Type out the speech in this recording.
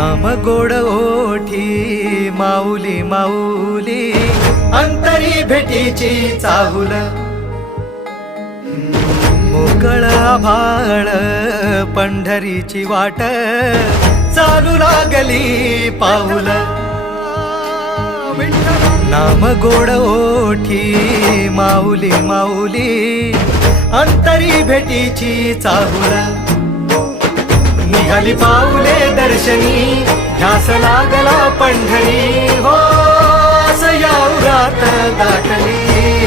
नाम गोड ओठी माऊली माऊली, अंतरी भेटीची चाहुल, मोकळ आभाळ पंढरीची वाट, चालू लागली पाऊल. नाम गोड ओठी माऊली माऊली, अंतरी भेटीची चाहुल, निघाली पाऊले दर्शनी, ध्यास लागला पंढरी. हो असं या उरात दाटली.